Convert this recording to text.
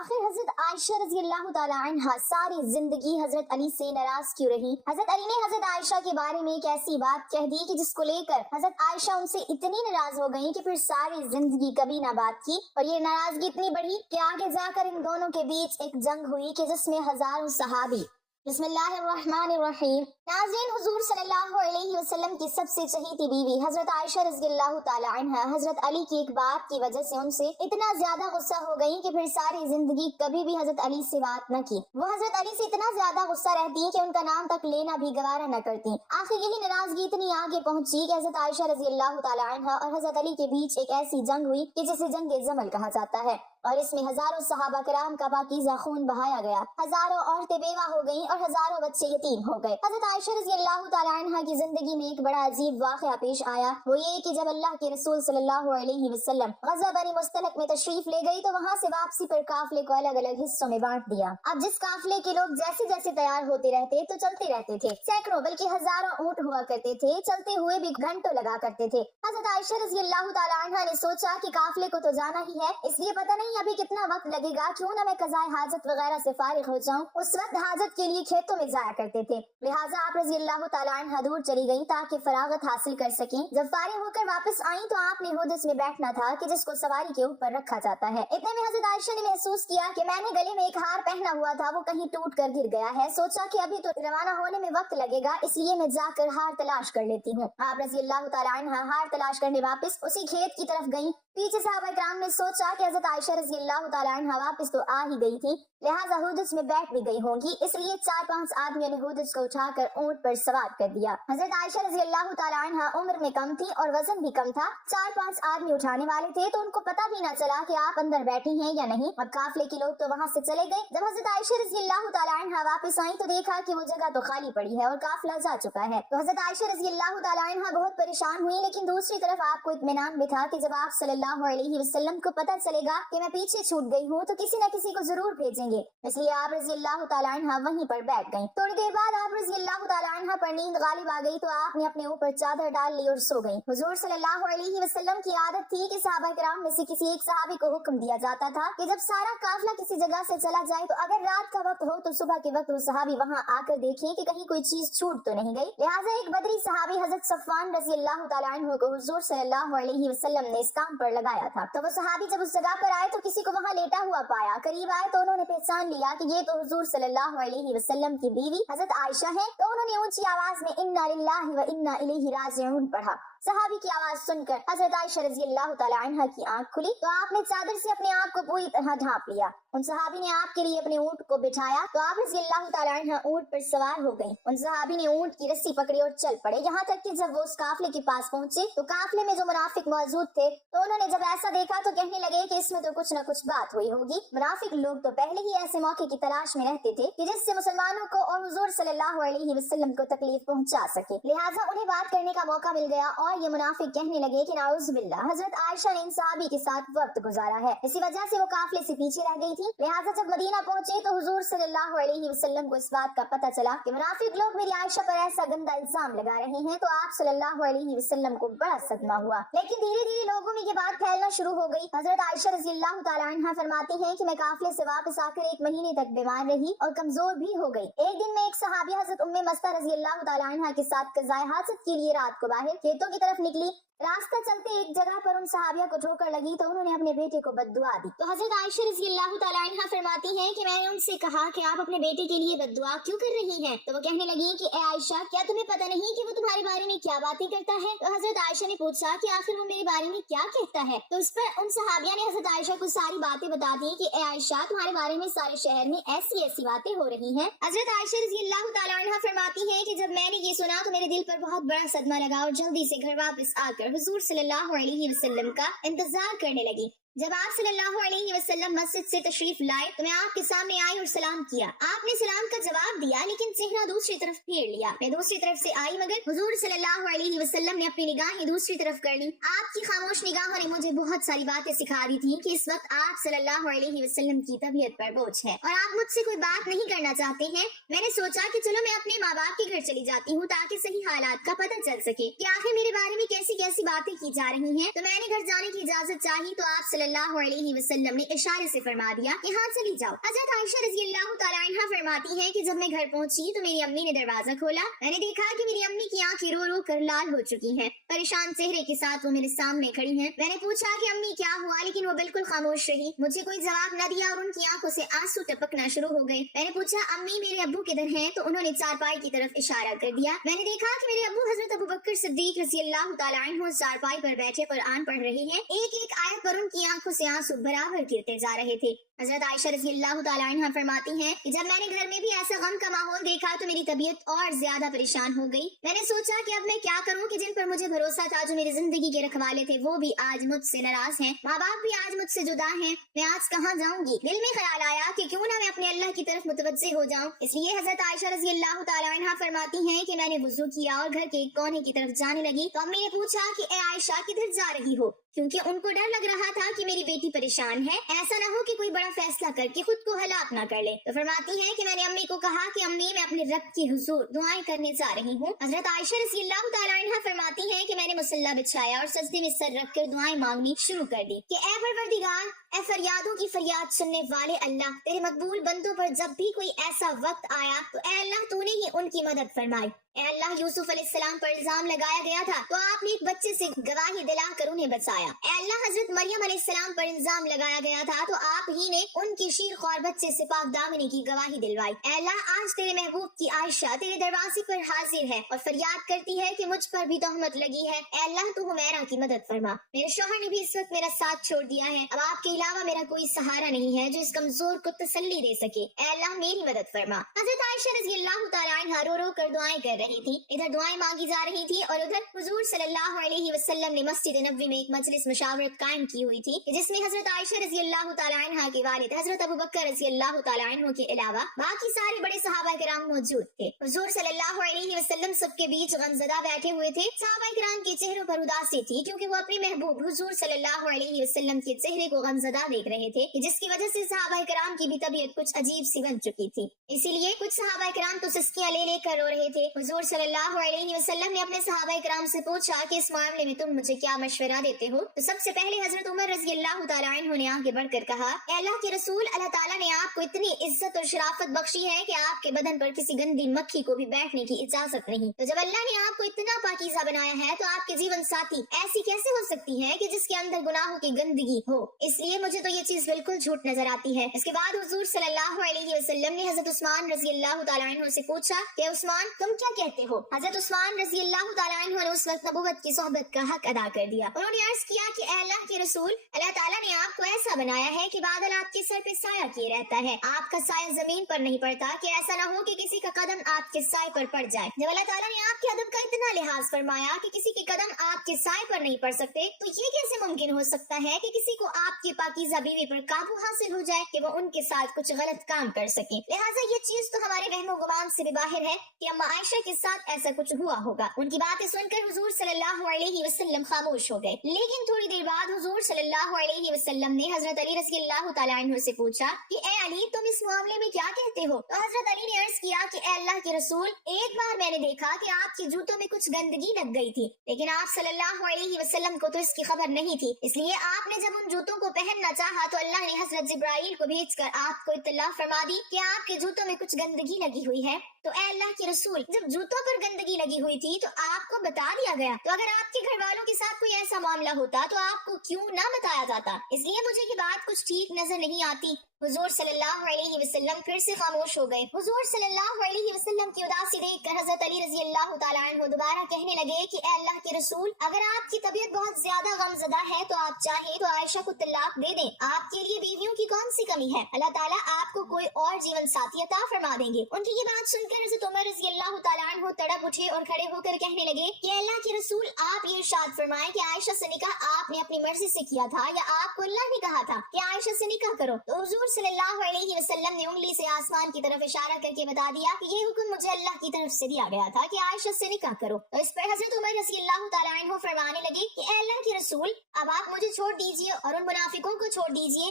آخر حضرت عائشہ رضی اللہ تعالی عنہا ساری زندگی حضرت علی سے ناراض کیوں رہی؟ حضرت علی نے حضرت عائشہ کے بارے میں ایک ایسی بات کہہ دی کہ جس کو لے کر حضرت عائشہ ان سے اتنی ناراض ہو گئی کہ پھر ساری زندگی کبھی نہ بات کی، اور یہ ناراضگی اتنی بڑھی کہ آگے جا کر ان دونوں کے بیچ ایک جنگ ہوئی کہ جس میں ہزاروں صحابی۔ بسم اللہ الرحمن الرحیم۔ ناظرین، حضور صلی اللہ علیہ وسلم کی سب سے چہیتی بیوی حضرت عائشہ رضی اللہ تعالی عنہا حضرت علی کی ایک بات کی وجہ سے ان سے اتنا زیادہ غصہ ہو گئی کہ پھر ساری زندگی کبھی بھی حضرت علی سے بات نہ کی۔ وہ حضرت علی سے اتنا زیادہ غصہ رہتی کہ ان کا نام تک لینا بھی گوارا نہ کرتی۔ آخر یہی ناراضگی اتنی آگے پہنچی کہ حضرت عائشہ رضی اللہ تعالی عنہا اور حضرت علی کے بیچ ایک ایسی جنگ ہوئی کہ جسے جنگ جمل کہا جاتا ہے، اور اس میں ہزاروں صحابہ کرام کا پاکیزہ خون بہایا گیا، ہزاروں عورتیں بیوہ ہو گئیں اور ہزاروں بچے یتیم ہو گئے۔ حضرت عائشہ رضی اللہ تعالی عنہا کی زندگی میں ایک بڑا عجیب واقعہ پیش آیا، وہ یہ کہ جب اللہ کے رسول صلی اللہ علیہ وسلم غزوہ بنی مستلق میں تشریف لے گئی تو وہاں سے واپسی پر قافلے کو الگ الگ حصوں میں بانٹ دیا۔ اب جس قافلے کے لوگ جیسے جیسے تیار ہوتے رہتے تو چلتے رہتے تھے، سینکڑوں بلکہ ہزاروں اونٹ ہوا کرتے تھے، چلتے ہوئے بھی گھنٹوں لگا کرتے تھے۔ حضرت عائشہ رضی اللہ تعالی عنہا نے سوچا کہ قافلے کو تو جانا ہی ہے، اس لیے پتہ نہیں ابھی کتنا وقت لگے گا، کیوں نہ میں قضائے حاجت وغیرہ سے فارغ ہو جاؤں۔ اس وقت حاجت کے لیے کھیتوں میں جایا کرتے تھے، لہٰذا آپ رضی اللہ تعالی عنہ دور چلی گئی تاکہ فراغت حاصل کر سکیں۔ جب فارغ ہو کر واپس آئیں تو آپ نے ہودج میں بیٹھنا تھا کہ جس کو سواری کے اوپر رکھا جاتا ہے۔ اتنے میں حضرت عائشہ نے محسوس کیا کہ میں نے گلے میں ایک ہار پہنا ہوا تھا، وہ کہیں ٹوٹ کر گر گیا ہے۔ سوچا کہ ابھی تو روانہ ہونے میں وقت لگے گا، اس لیے میں جا کر ہار تلاش کر لیتی ہوں۔ آپ رضی اللہ تعالی عنہ ہار تلاش کرنے واپس اسی کھیت کی طرف گئیں۔ پیچھے صحابہ کرام نے سوچا کہ حضرت عائشہ رضی اللہ تعالی عنہ واپس تو آ ہی گئی تھی، لہٰذا ہودج میں بیٹھ بھی گئی ہوں گی، اس لیے 4-5 آدمیوں نے ہودج کو اٹھا کر اونٹ پر سوار کر دیا۔ حضرت عائشہ رضی اللہ تعالی عنہ عمر میں کم تھی اور وزن بھی کم تھا، 4-5 آدمی اٹھانے والے تھے تو ان کو پتہ بھی نہ چلا کہ آپ اندر بیٹھی ہیں یا نہیں۔ اب قافلے کے لوگ تو وہاں سے چلے گئے۔ جب حضرت عائشہ رضی اللہ تعالی عنہ واپس آئیں تو دیکھا کہ وہ جگہ تو خالی پڑی ہے اور قافلہ جا چکا ہے، تو حضرت عائشہ رضی اللہ تعالی عنہ بہت پریشان ہوئی، لیکن دوسری طرف آپ کو اطمینان بھی تھا کہ جب آپ صلی اللہ علیہ وسلم کو پتہ چلے گا کہ میں پیچھے چھوٹ گئی ہوں تو کسی نہ کسی کو ضرور بھیجیں گے، اس لیے آپ رضی اللہ تعالی عنہ وہیں پر بیٹھ گئیں۔ تھوڑی دیر بعد آپ رضی اللہ تعالی عنہ پر نیند غالب آ گئی تو آپ نے اپنے اوپر چادر ڈال لی اور سو گئی۔ حضور صلی اللہ علیہ وسلم کی عادت تھی کہ صحابہ کرام میں سے کسی ایک صحابی کو حکم دیا جاتا تھا کہ جب سارا قافلہ کسی جگہ سے چلا جائے تو اگر رات کا وقت ہو تو صبح کے وقت وہ صحابی وہاں آ کر دیکھیں کہ کہیں کوئی چیز چھوٹ تو نہیں گئی۔ لہٰذا ایک بدری صحابی حضرت صفوان رضی اللہ تعالی عنہ کو حضور صلی اللہ علیہ وسلم نے اس کام پر لگایا تھا، تو وہ صحابی جب اس جگہ پر آئے تو کسی کو وہاں لیٹا ہوا پایا، قریب آئے تو انہوں نے پہچان لیا کہ یہ تو حضور صلی اللہ علیہ وسلم کی بیوی حضرت عائشہ ہے، تو انہوں نے اونچی آواز میں انا للہ و انا الیہ راجعون پڑھا۔ صحابی کی آواز سن کر حضرت عائشہ رضی اللہ تعالی عنہ کی آنکھ کھلی تو آپ نے چادر سے اپنے آپ کو پوری طرح ڈھانپ لیا۔ ان صحابی نے آپ کے لیے اپنے اونٹ کو بٹھایا تو آپ رضی اللہ تعالی عنہ اونٹ پر سوار ہو گئی۔ ان صحابی نے اونٹ کی رسی پکڑی اور چل پڑے، یہاں تک کہ جب وہ اس قافلے کے پاس پہنچے تو قافلے میں جو منافق موجود تھے تو انہوں نے جب ایسا دیکھا تو کہنے لگے کہ اس میں تو کچھ نہ کچھ بات ہوئی ہوگی۔ منافق لوگ تو پہلے ہی ایسے موقع کی تلاش میں رہتے تھے کہ جس سے مسلمانوں کو اور حضور صلی اللہ علیہ وسلم کو تکلیف پہنچا سکے، لہٰذا انہیں بات کرنے کا موقع مل گیا اور یہ منافق کہنے لگے کہ نعوذ باللہ حضرت عائشہ نے ان صحابی کے ساتھ وقت گزارا ہے، اسی وجہ سے وہ قافلے سے پیچھے رہ گئی تھی۔ لہٰذا جب مدینہ پہنچے تو حضور صلی اللہ علیہ وسلم کو اس بات کا پتہ چلا کہ منافق لوگ میری عائشہ پر ایسا گندا الزام لگا رہے ہیں، تو آپ صلی اللہ علیہ وسلم کو بڑا صدمہ ہوا، لیکن دھیرے دھیرے لوگوں میں یہ بات پھیلنا شروع ہو گئی۔ حضرت عائشہ رضی اللہ تعالی عنہ فرماتی ہیں کہ میں قافلے سے واپس آ کر 1 مہینے تک بیمار رہی اور کمزور بھی ہو گئی۔ ایک دن میں ایک صحابی حضرت ام مستہ رضی اللہ تعالی عنہ کے ساتھ قضائے حاجت کے لیے رات کو باہر کھیتوں کی طرف نکلی۔ راستہ چلتے ایک جگہ پر ان صحابیہ کو ٹھوکر لگی تو انہوں نے اپنے بیٹے کو بد دعا دی، تو حضرت عائشہ رضی اللہ تعالی عنہ فرماتی ہیں کہ میں نے ان سے کہا کہ آپ اپنے بیٹے کے لیے بد دعا کیوں کر رہی ہیں؟ تو وہ کہنے لگی کہ اے عائشہ، کیا تمہیں پتہ نہیں کہ وہ تمہارے بارے میں کیا باتیں کرتا ہے؟ تو حضرت عائشہ نے پوچھا کہ آخر وہ میرے بارے میں کیا کہتا ہے؟ تو اس پر ان صحابیہ نے حضرت عائشہ کو ساری باتیں بتا دی کہ اے عائشہ، تمہارے بارے میں سارے شہر میں ایسی ایسی باتیں ہو رہی ہیں۔ حضرت عائشہ رضی اللہ تعالی عنہ فرماتی ہیں کہ جب میں نے یہ سنا تو میرے دل پر بہت بڑا صدمہ لگا اور جلدی سے گھر واپس آ کر حضور صلی اللہ علیہ وسلم کا انتظار کرنے لگی۔ جب آپ صلی اللہ علیہ وسلم مسجد سے تشریف لائے تو میں آپ کے سامنے آئی اور سلام کیا۔ آپ نے سلام کا جواب دیا لیکن چہرہ دوسری طرف پھیر لیا۔ میں دوسری طرف سے آئی مگر حضور صلی اللہ علیہ وسلم نے اپنی نگاہیں دوسری طرف کر لی۔ آپ کی خاموش نگاہوں نے مجھے بہت ساری باتیں سکھا دی تھی کہ اس وقت آپ صلی اللہ علیہ وسلم کی طبیعت پر بوجھ ہے اور آپ مجھ سے کوئی بات نہیں کرنا چاہتے ہیں۔ میں نے سوچا کہ چلو میں اپنے ماں باپ کے گھر چلی جاتی ہوں تاکہ صحیح حالات کا پتہ چل سکے کہ آخر میرے بارے میں کیسی کیسی باتیں کی جا رہی ہیں۔ تو میں نے گھر جانے کی اجازت چاہی تو آپ صلی صلی اللہ علیہ وسلم نے اشارے سے فرما دیا کہ ہاں چلی جاؤ۔ حضرت عائشہ رضی اللہ تعالیٰ عنہا فرماتی ہیں کہ جب میں گھر پہنچی تو میری امی نے دروازہ کھولا، میں نے دیکھا کہ میری امی کی آنکھیں رو رو کر لال ہو چکی ہیں، پریشان چہرے کے ساتھ وہ میرے سامنے کھڑی ہیں۔ میں نے پوچھا کہ امی کیا ہوا، لیکن وہ بالکل خاموش رہی، مجھے کوئی جواب نہ دیا اور ان کی آنکھوں سے آنسو ٹپکنا شروع ہو گئے۔ میں نے پوچھا امی میرے ابو کدھر ہیں، تو انہوں نے چارپائی کی طرف اشارہ کر دیا۔ میں نے دیکھا کہ میرے ابو حضرت ابوبکر صدیق رضی اللہ تعالیٰ عنہ چارپائی پر بیٹھے قرآن پڑھ رہے ہیں، ایک ایک آیت پر ان کی آنکھوں سے آنسو برابر گرتے جا رہے تھے۔ حضرت عائشہ رضی اللہ تعالیٰ عنہ فرماتی ہیں کہ جب میں نے گھر میں بھی ایسا غم کا ماحول دیکھا تو میری طبیعت اور زیادہ پریشان ہو گئی۔ میں نے سوچا کہ اب میں کیا کروں کہ جن پر مجھے بھروسہ تھا، جو میری زندگی کے رکھوالے تھے، وہ بھی آج مجھ سے ناراض ہیں، ماں باپ بھی آج مجھ سے جدا ہیں، میں آج کہاں جاؤں گی؟ دل میں خیال آیا کہ کیوں نہ میں اپنے اللہ کی طرف متوجہ ہو جاؤں۔ اس لیے حضرت عائشہ رضی اللہ تعالیٰ عنہ فرماتی ہیں کہ میں نے وضو کیا اور گھر کے ایک کونے کی طرف جانے لگی تو امی نے پوچھا کہ اے عائشہ کدھر جا رہی ہو، کیونکہ ان کو ڈر لگ رہا تھا کہ میری بیٹی پریشان ہے، ایسا نہ ہو کہ کوئی بڑا فیصلہ کر کے خود کو ہلاک نہ کر لے۔ تو فرماتی ہیں کہ میں نے امی کو کہا کہ امی میں اپنے رب کے حضور دعائیں کرنے جا رہی ہوں۔ حضرت عائشہ رضی اللہ تعالیٰ عنہ فرماتی ہیں کہ میں نے مصلی بچھایا اور سجدے میں سر رکھ کر دعائیں مانگنی شروع کر دی کہ اے پروردگار، اے فریادوں کی فریاد سننے والے اللہ، تیرے مقبول بندوں پر جب بھی کوئی ایسا وقت آیا تو اے اللہ تو نے ہی ان کی مدد فرمائی۔ اے اللہ، یوسف علیہ السلام پر الزام لگایا گیا تھا تو آپ نے ایک بچے سے گواہی دلا کر انہیں بچایا۔ اے اللہ، حضرت مریم علیہ السلام پر الزام لگایا گیا تھا تو آپ ہی نے ان کی شیر خوار بچے سے پاک دامنی کی گواہی دلوائی۔ اے اللہ، آج تیرے محبوب کی عائشہ تیرے دروازے پر حاضر ہے اور فریاد کرتی ہے کہ مجھ پر بھی تہمت لگی ہے، اے اللہ تو حمیرہ کی مدد فرما۔ میرے شوہر نے بھی اس وقت میرا ساتھ چھوڑ دیا ہے، اب آپ کے علاوہ میرا کوئی سہارا نہیں ہے جو اس کمزور کو تسلی دے سکے، اے اللہ میری مدد فرما۔ حضرت عائشہ رضی اللہ تعالیٰ عنہا رو رو کر دعائیں کر رہی تھی، ادھر دعائیں مانگی جا رہی تھی اور ادھر حضور صلی اللہ علیہ وسلم نے مسجد نبوی میں ایک مجلس مشاورت قائم کی ہوئی تھی جس میں حضرت عائشہ رضی اللہ تعالیٰ عنہا کے والد حضرت ابوبکر رضی اللہ تعالیٰ عنہ کے علاوہ باقی سارے بڑے صحابہ کرام موجود تھے۔ حضور صلی اللہ علیہ وسلم سب کے بیچ غمزدہ بیٹھے ہوئے تھے، صحابہ کرام کے چہروں پر اداسی تھی کیونکہ وہ اپنے محبوب حضور صلی اللہ علیہ وسلم کے چہرے کو غمزدہ دیکھ رہے تھے، جس کی وجہ سے صحابہ کرام کی بھی طبیعت کچھ عجیب سی بن چکی تھی، اسی لیے کچھ صحابہ کرام تو سسکیاں لے لے کر رو رہے تھے۔ حضور صلی اللہ علیہ وسلم نے اپنے صحابہ کرام سے پوچھا کہ اس معاملے میں تم مجھے کیا مشورہ دیتے ہو؟ تو سب سے پہلے حضرت عمر رضی اللہ تعالیٰ عنہ نے آگے بڑھ کر کہا، اے اللہ کے رسول، اللہ تعالیٰ نے آپ کو اتنی عزت اور شرافت بخشی ہے کہ آپ کے بدن پر کسی گندی مکھی کو بھی بیٹھنے کی اجازت نہیں، تو جب اللہ نے آپ کو اتنا پاکیزہ بنایا ہے تو آپ کے جیون ساتھی ایسی کیسے ہو سکتی ہے کہ جس کے اندر گناہوں کی گندگی ہو؟ اس لیے مجھے تو یہ چیز بالکل جھوٹ نظر آتی ہے۔ اس کے بعد حضور صلی اللہ علیہ وسلم نے حضرت عثمان رضی اللہ تعالیٰ عنہ سے پوچھا کہ عثمان تم کیا کہتے ہو؟ حضرت عثمان رضی اللہ تعالیٰ عنہ نے اس وقت نبوت کی صحبت کا حق ادا کر دیا۔ انہوں نے عرض کیا کہ اے اللہ کے رسول، اللہ تعالیٰ نے آپ کو ایسا بنایا ہے کہ بادل آپ کے سر پہ سایہ کیے رہتا ہے، آپ کا سایہ زمین پر نہیں پڑتا، کہ ایسا نہ ہو کہ کسی کا قدم آپ کے سائے پر پڑ جائے۔ جب اللہ تعالیٰ نے آپ کے ادب کا اتنا لحاظ فرمایا کہ کسی کے قدم آپ کے سائے پر نہیں پڑ سکتے، تو یہ کیسے ممکن ہو سکتا ہے کہ کسی کو آپ کی پاکیزہ بیوی پر قابو حاصل ہو جائے کہ وہ ان کے ساتھ کچھ غلط کام کر سکے؟ لہٰذا یہ چیز تو ہمارے وہم و گمان سے بھی باہر ہے کہ اما عائشہ کے ساتھ ایسا کچھ ہوا ہوگا۔ ان کی باتیں سن کر حضور صلی اللہ علیہ وسلم خاموش ہو گئے، لیکن تھوڑی دیر بعد حضور صلی اللہ علیہ وسلم نے حضرت علی رضی اللہ تعالیٰ عنہ سے پوچھا کہ اے علی تم اس معاملے میں کیا کہتے ہو؟ تو حضرت علی نے عرض کیا کہ اے اللہ کے رسول، ایک بار میں نے دیکھا کہ آپ کے جوتوں میں کچھ گندگی لگ گئی تھی، لیکن آپ صلی اللہ علیہ وسلم کو تو اس کی خبر نہیں تھی، اس لیے آپ نے جب ان جوتوں کو پہننا چاہا تو اللہ نے حضرت جبرائیل کو بھیج کر آپ کو اطلاع فرما دی کہ آپ کے جوتوں میں کچھ گندگی لگی ہوئی ہے۔ تو اے اللہ کے رسول، جب جوتوں پر گندگی لگی ہوئی تھی تو آپ کو بتا دیا گیا، تو اگر آپ کے گھر والوں کے ساتھ کوئی ایسا معاملہ ہوتا تو آپ کو کیوں نہ بتایا جاتا؟ اس لیے مجھے یہ بات کچھ ٹھیک نظر نہیں آتی۔ حضور صلی اللہ علیہ وسلم پھر سے خاموش ہو گئے۔ حضور صلی اللہ علیہ وسلم کی اداسی دیکھ کر حضرت علی رضی اللہ تعالیٰ عنہ دوبارہ کہنے لگے کہ اے اللہ کے رسول، اگر آپ کی طبیعت بہت زیادہ غمزدہ ہے تو آپ چاہیں تو عائشہ کو طلاق دے دیں، آپ کے لیے بیویوں کی کون سی کمی ہے، اللہ تعالیٰ آپ کو کوئی اور جیون ساتھی عطا فرما دیں گے۔ ان کی یہ بات سن کر حضرت عمر رضی اللہ تعالیٰ عنہ تڑپ اٹھے اور کھڑے ہو کر کہنے لگے کہ اللہ کے رسول، آپ یہ ارشاد فرمائیں کہ عائشہ سے نکاح آپ نے اپنی مرضی سے کیا تھا یا آپ کو اللہ نے کہا تھا کہ عائشہ سے نکاح کرو؟ تو حضور صلی اللہ علیہ وسلم نے انگلی سے آسمان کی طرف اشارہ کر کے بتا دیا کہ یہ حکم مجھے اللہ کی طرف سے دیا گیا تھا کہ عائشہ سے نکاح کرو۔ تو اس پر حضرت عمر رضی اللہ تعالیٰ عنہ فرمانے لگے کہ اے اللہ کے رسول، اب آپ مجھے چھوڑ دیجئے اور ان منافقوں کو چھوڑ دیجئے،